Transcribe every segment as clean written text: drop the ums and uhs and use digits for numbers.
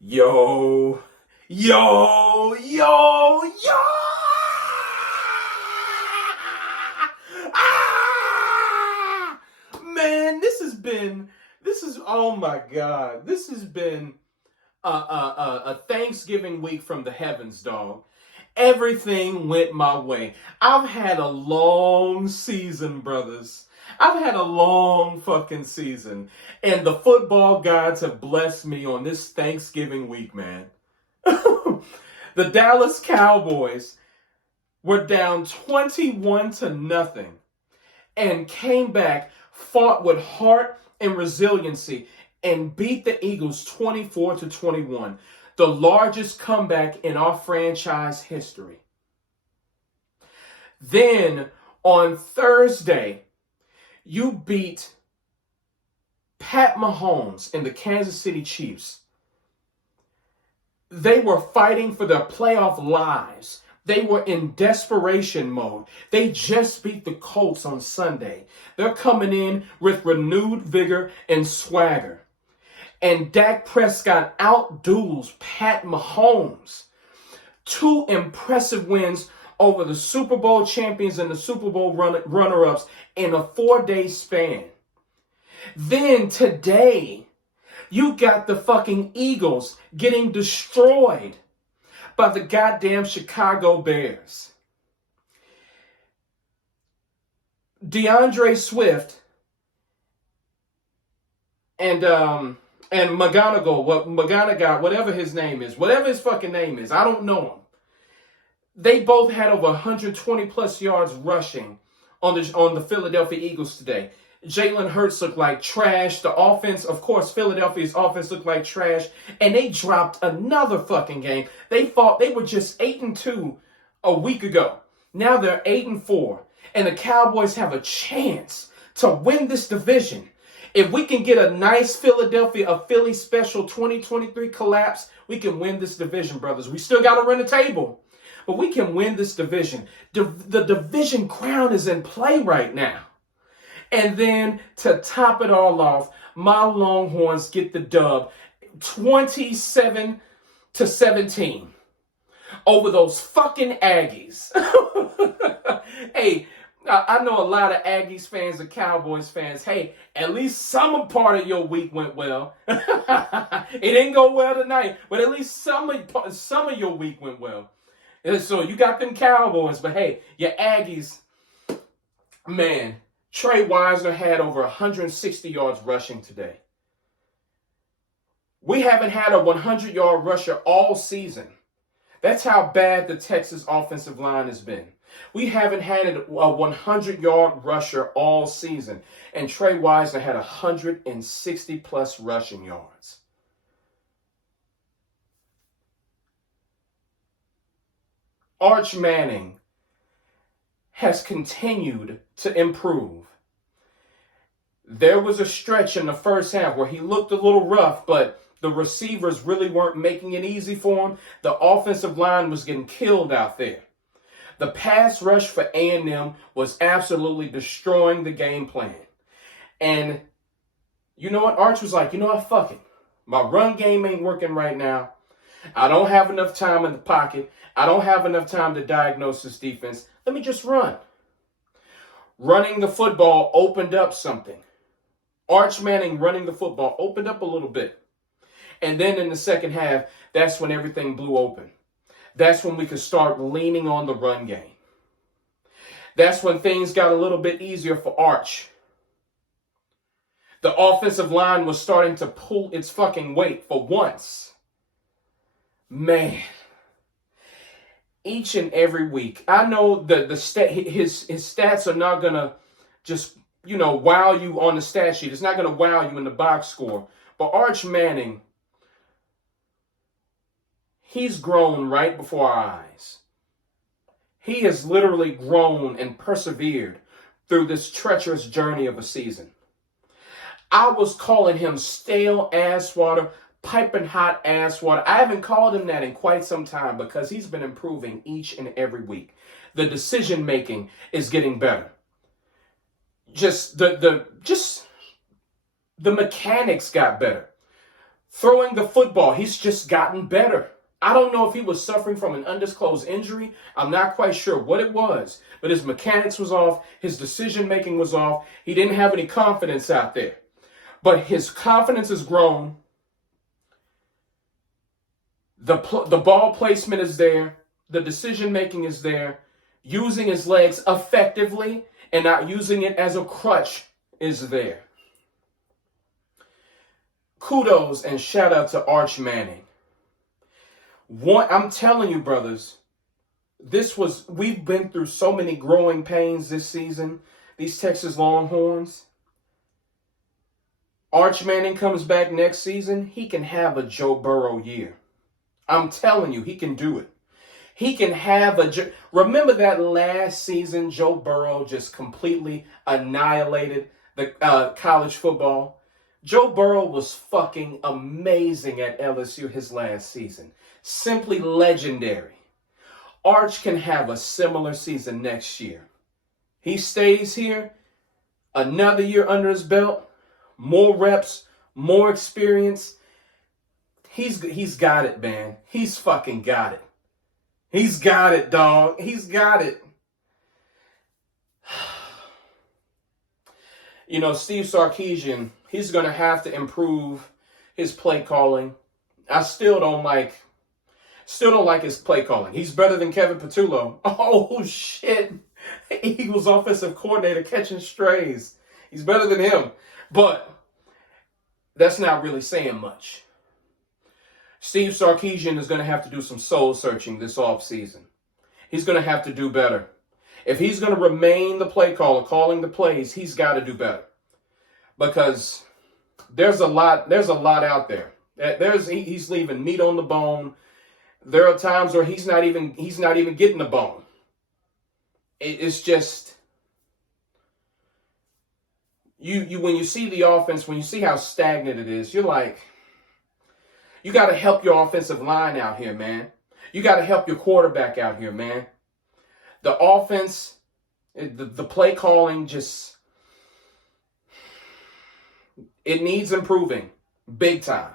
Yo, yo, yo, yo. Ah! Man, oh my God. This has been a Thanksgiving week from the heavens, dog. Everything went my way. I've had a long season, brothers. I've had a long fucking season. And the football gods have blessed me on this Thanksgiving week, man. The Dallas Cowboys were down 21-0 and came back, fought with heart and resiliency, and beat the Eagles 24-21. The largest comeback in our franchise history. Then on Thursday, you beat Pat Mahomes and the Kansas City Chiefs. They were fighting for their playoff lives. They were in desperation mode. They just beat the Colts on Sunday. They're coming in with renewed vigor and swagger. And Dak Prescott outduels Pat Mahomes. Two impressive wins over the Super Bowl champions and the Super Bowl runner-ups in a 4-day span. Then today, you got the fucking Eagles getting destroyed by the goddamn Chicago Bears. DeAndre Swift and McGonagall, whatever his name is, whatever his fucking name is, I don't know him. They both had over 120 plus yards rushing on the Philadelphia Eagles today. Jalen Hurts looked like trash. The offense, of course, Philadelphia's offense looked like trash. And they dropped another fucking game. They were just 8-2 a week ago. Now they're 8-4. And the Cowboys have a chance to win this division. If we can get a nice Philly special 2023 collapse, we can win this division, brothers. We still got to run the table, but we can win this division. The division crown is in play right now. And then to top it all off, my Longhorns get the dub 27-17 over those fucking Aggies. Hey, I know a lot of Aggies fans and Cowboys fans. Hey, at least some part of your week went well. It didn't go well tonight, but at least some of your week went well. And so you got them Cowboys, but hey, your Aggies, man, Trey Wisner had over 160 yards rushing today. We haven't had a 100-yard rusher all season. That's how bad the Texas offensive line has been. We haven't had a 100-yard rusher all season. And Trey Wisner had 160-plus rushing yards. Arch Manning has continued to improve. There was a stretch in the first half where he looked a little rough, but the receivers really weren't making it easy for him. The offensive line was getting killed out there. The pass rush for A&M was absolutely destroying the game plan. And you know what? Arch was like, you know what? Fuck it. My run game ain't working right now. I don't have enough time in the pocket. I don't have enough time to diagnose this defense. Let me just run. Running the football opened up something. Arch Manning running the football opened up a little bit. And then in the second half, that's when everything blew open. That's when we could start leaning on the run game. That's when things got a little bit easier for Arch. The offensive line was starting to pull its fucking weight for once. Man. Each and every week. I know his stats are not going to just, wow you on the stat sheet. It's not going to wow you in the box score. But Arch Manning, he's grown right before our eyes. He has literally grown and persevered through this treacherous journey of a season. I was calling him stale ass water, piping hot ass water. I haven't called him that in quite some time because he's been improving each and every week. The decision making is getting better. Just the mechanics got better. Throwing the football, he's just gotten better. I don't know if he was suffering from an undisclosed injury. I'm not quite sure what it was, but his mechanics was off. His decision making was off. He didn't have any confidence out there. But his confidence has grown. The ball placement is there. The decision making is there. Using his legs effectively and not using it as a crutch is there. Kudos and shout out to Arch Manning. I'm telling you, brothers, we've been through so many growing pains this season, these Texas Longhorns. Arch Manning comes back next season, he can have a Joe Burrow year. I'm telling you, he can do it. He can have remember that last season, Joe Burrow just completely annihilated the college football. Joe Burrow was fucking amazing at LSU his last season. Simply legendary. Arch can have a similar season next year. He stays here, another year under his belt, more reps, more experience. He's got it, man. He's fucking got it. He's got it, dog. He's got it. You know, Steve Sarkisian, he's going to have to improve his play calling. I still don't like his play calling. He's better than Kevin Patullo. Oh, shit. Eagles offensive coordinator catching strays. He's better than him. But that's not really saying much. Steve Sarkisian is going to have to do some soul searching this offseason. He's going to have to do better. If he's going to remain the play caller, calling the plays, he's got to do better. Because there's a lot out there. He's leaving meat on the bone. There are times where he's not even getting the bone. It's just you when you see the offense, when you see how stagnant it is, you're like, you got to help your offensive line out here, man. You got to help your quarterback out here, man. The offense, the play calling, just it needs improving big time.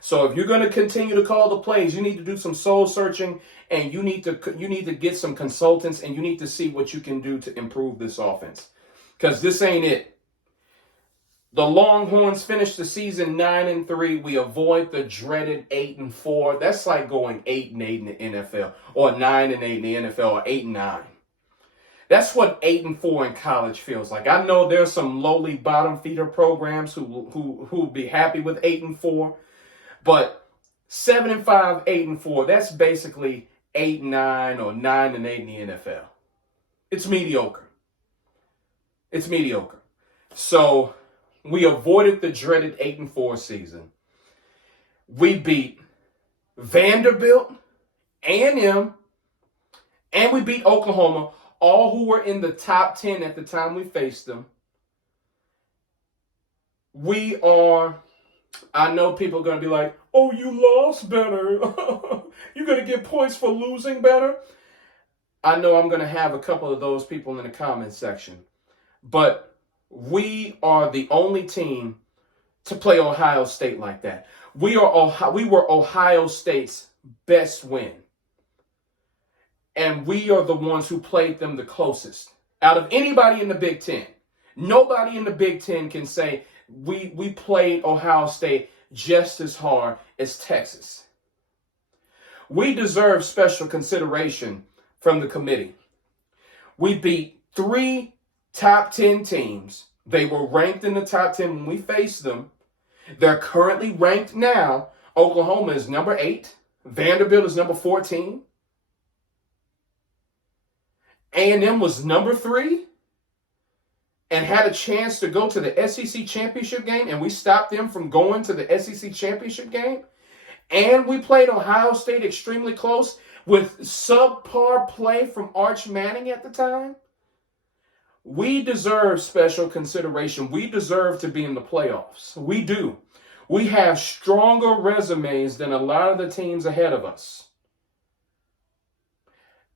So if you're going to continue to call the plays, you need to do some soul searching, and you need to get some consultants, and you need to see what you can do to improve this offense. Because this ain't it. The Longhorns finished the season 9-3. We avoid the dreaded 8-4. That's like going 8-8 in the NFL, or 9-8 in the NFL, or 8-9. That's what 8-4 in college feels like. I know there's some lowly bottom feeder programs who will be happy with 8-4, but 7-5, 8-4. That's basically 8-9 or 9-8 in the NFL. It's mediocre. It's mediocre. So we avoided the dreaded 8-4 season. We beat Vanderbilt, A&M, and we beat Oklahoma, all who were in the top 10 at the time we faced them. I know people are going to be like, oh, you lost better. You're going to get points for losing better. I know I'm going to have a couple of those people in the comment section. But we are the only team to play Ohio State like that. We were Ohio State's best win. And we are the ones who played them the closest. Out of anybody in the Big Ten, nobody in the Big Ten can say we played Ohio State just as hard as Texas. We deserve special consideration from the committee. We beat 3 top 10 teams. They were ranked in the top 10 when we faced them. They're currently ranked now. Oklahoma is number 8. Vanderbilt is number 14. A&M was number 3 and had a chance to go to the SEC championship game, and we stopped them from going to the SEC championship game. And we played Ohio State extremely close with subpar play from Arch Manning at the time. We deserve special consideration. We deserve to be in the playoffs. We do. We have stronger resumes than a lot of the teams ahead of us.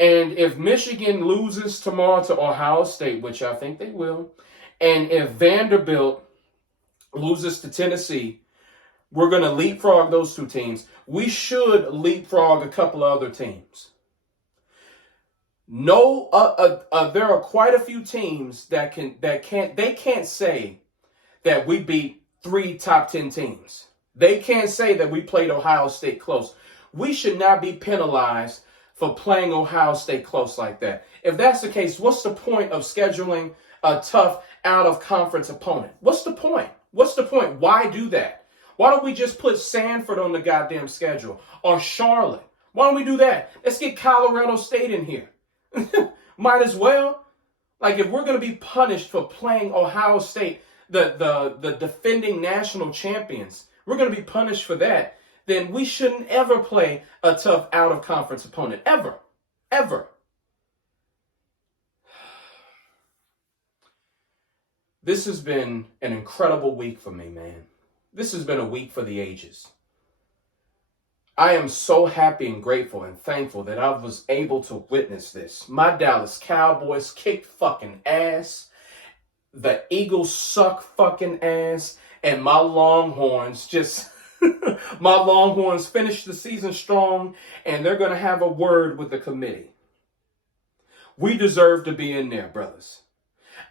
And if Michigan loses tomorrow to Ohio State, which I think they will, and if Vanderbilt loses to Tennessee, We're going to leapfrog those two teams. We should leapfrog a couple of other teams. No, there are quite a few teams that can't say that we beat 3 top 10 teams. They can't say that we played Ohio State close. We should not be penalized for playing Ohio State close like that. If that's the case, what's the point of scheduling a tough out-of-conference opponent? What's the point? What's the point? Why do that? Why don't we just put Sanford on the goddamn schedule? Or Charlotte? Why don't we do that? Let's get Colorado State in here. Might as well. Like, if we're going to be punished for playing Ohio State, the defending national champions, we're going to be punished for that, then we shouldn't ever play a tough out-of-conference opponent. Ever. Ever. This has been an incredible week for me, man. This has been a week for the ages. I am so happy and grateful and thankful that I was able to witness this. My Dallas Cowboys kicked fucking ass. The Eagles suck fucking ass. And my Longhorns my Longhorns finished the season strong, and they're going to have a word with the committee. We deserve to be in there, brothers.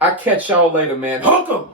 I catch y'all later, man. Hook 'em!